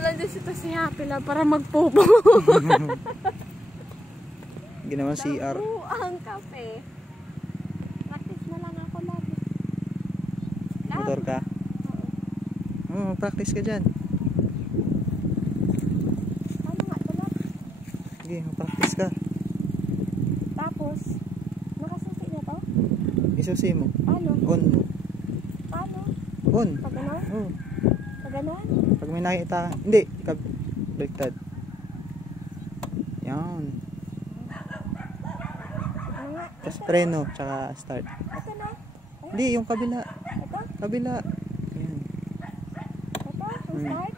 Lang din si Happy lang para magpupo. Ginawa CR. Ang kape. Practice na lang ako lagi. Motor ka? Oo. Practice ka dyan. Ano nga ito lang? Sige, practice ka. Tapos, nakasusi na to? Isusi mo. Paano? On mo. Paano? On. Pag ano? Oo. Pag ano? Pag may nakita, hindi, baliktad. Yan. Tapos preno, tsaka start. Ito na? Hindi, yung kabila. Ito? Kabila. Yan. Ito? Yung start?